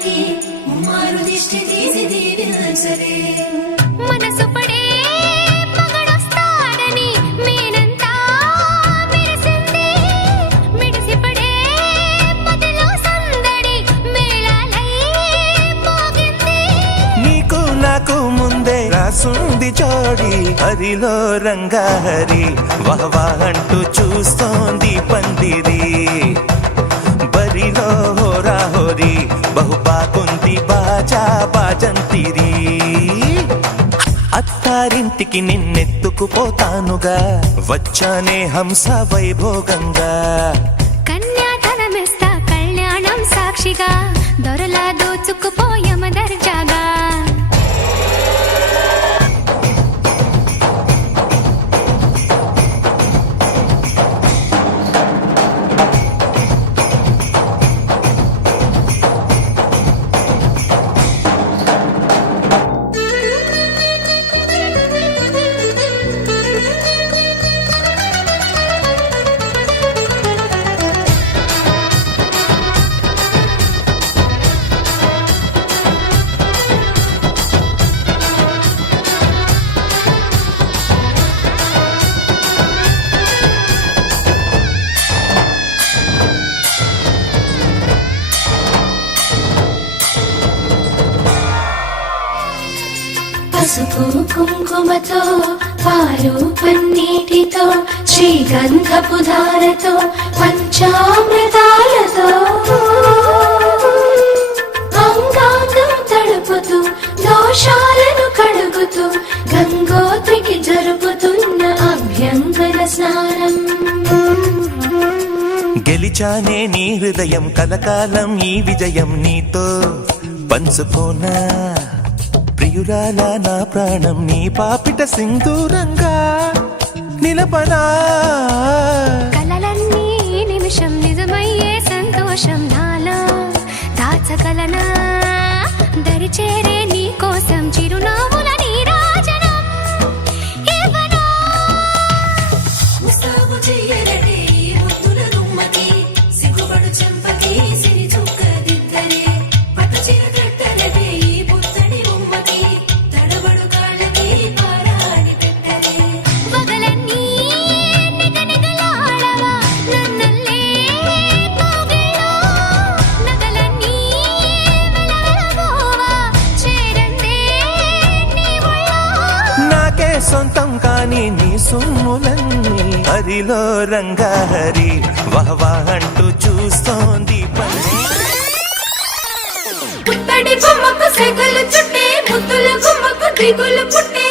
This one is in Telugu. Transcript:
వాడికి ముమ్మారు దిష్టి తీసి దీవించలే మనసు పడే మగడొస్తాడని మేనంతా మెరిసింది మిడిసి పడే మదిలో సందడి మేళాలై మోగింది నీకు నాకు ముందే రాసుంది జోడి హరిలో రంగాహరి వహవా అంటూ చూస్తోంది పందిరి బరిలో హోరా హోరీ బహు బాగుంది బాజా బాజంతిరి అత్తారింటికి నిన్నెత్తుకుపోతానుగా వచ్చానే హంస వైభోగంగా కన్యాధనమిస్తా కళ్యాణం సాక్షిగా దొరలా దోచుకుపోయమ దర్జాగా పసుపు కుంకుమతో పాలు పన్నీటితో శ్రీగంధపు ధారతో పంచామృతాలతో అంగాంగం తడుపుతూ దోషాలను కడుగుతూ గంగోత్రికి జరుపుతున్న అభ్యంగన స్నానం గెలిచానే నీ హృదయం కలకాలం ఈ విజయం నీతో పంచుకోనా ప్రియురాల నా ప్రాణం నీ పాపిట సింధూరంగా నిలపనా కలలన్నీ నిమిషం నిజమయ్యే సంతోషం నాలో దాచగలనా దరిచేరే నీ కోసం చిరునవ్వుల నీరాజనం ఇవ్వనా ముస్తాబు చెయ్యరటే ఈ ముద్దుల గుమ్మకి సిగ్గుపడు చెంపకి సిరి చుక్క దిద్దలే పట్ట చీర కట్టరటే ఈ పుత్తడి బొమ్మకి తడబడు కాళ్ళకి పారాడి పెట్టలే పగలన్నీ నిగనిగలాడవా నన్నల్లే కోగిలో నగలన్నీ వెలవెలబోవా చేరందే నీ ఒళ్ళో నాకే సొంతం కాని నీ సొమ్ములన్నీ హరిలో రంగాహరి వహవా అంటూ చూస్తోంది పుత్తడి బొమ్మకు సెగలు చుట్టే ముద్దుల గుమ్మకు దిగులు పుట్టే